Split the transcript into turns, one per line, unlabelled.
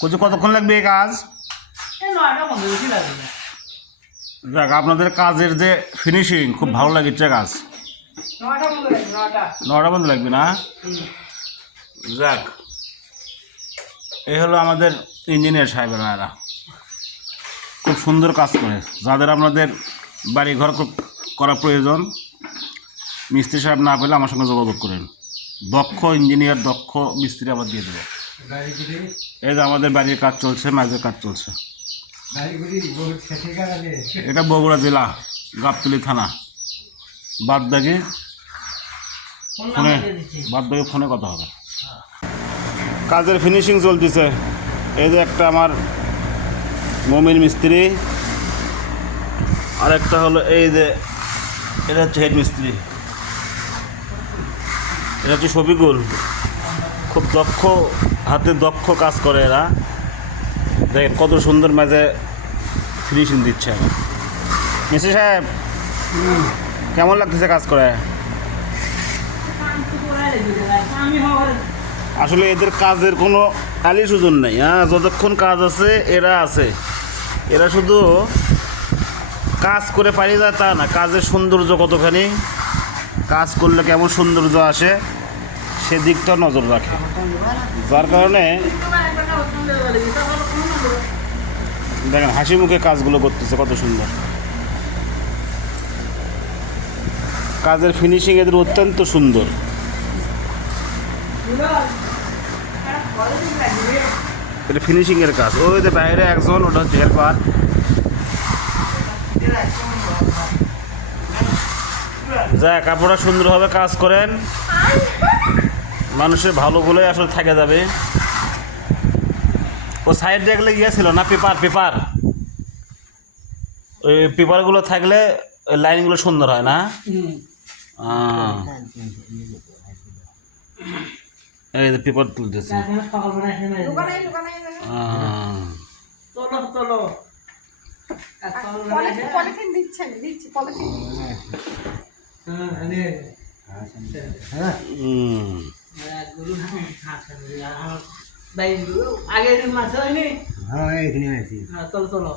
কচু কতক্ষণ লাগবে এই কাজ? যাক আপনাদের কাজের যে ফিনিশিং খুব ভালো লাগছে কাজ। নটা বন্ধ লাগবে না? যাক এই হলো আমাদের ইঞ্জিনিয়ার সাহেবেরা খুব সুন্দর কাজ করে। যাদের আপনাদের বাড়ি ঘর করা প্রয়োজন মিস্ত্রি সাহেব না পেলে আমার সঙ্গে যোগাযোগ করেন। দক্ষ ইঞ্জিনিয়ার দক্ষ মিস্ত্রি আবার দিয়ে দেবো। এই যে আমাদের বাড়ির কাজ চলছে মাঝের কাজ চলছে। এটা বগুড়া জেলা গাবতলি থানা। বাদদাগে
ফোন
বাদদাগে ফোনে কথা হবে। কাজের ফিনিশিং চলতেছে। এই যে একটা আমার মমিন মিস্ত্রি আর একটা হলো এই যে এটা হচ্ছে হেড মিস্ত্রি। এটা হচ্ছে শফিকুল। খুব দক্ষ, হাতে দক্ষ কাজ করে এরা। দেখেন, কত সুন্দর মাঝে ফিনিশিং দিচ্ছে। মিস্ত্রি সাহেব, কেমন লাগতেছে কাজ করে? আসলে এদের কাজের কোনো খালি সুযোগ নেই হ্যাঁ? যতক্ষণ কাজ আছে, এরা আছে। এরা শুধু কাজ করে পারি যায় তা না, কাজের সৌন্দর্য কতখানি, কাজ করলে কেমন সৌন্দর্য আসে। সেদিকটা নজর রাখে। যার কারণে দেখেন, হাসি মুখে কাজগুলো করতেছে, কত সুন্দর। কাজের ফিনিশিং এদের অত্যন্ত সুন্দর। এটা ফিনিশিং এর কাজ। ওই যে বাইরে একজন, ওটা হচ্ছে হেল্পার যা কাপড়টা সুন্দরভাবে কাজ করেন। মানুষের ভালো বলেই আসলে থেকে যাবে। ও সাইড দেখলে ইয়ে ছিল না পেপার পেপার ওই পেপারগুলো থাকলে ওই লাইনগুলো সুন্দর হয় না। এই যে পেপার তুলতেছে। আহ।
আগে মাছ হয়নি
হ্যাঁ এখানে আছি
হ্যাঁ চলো চলো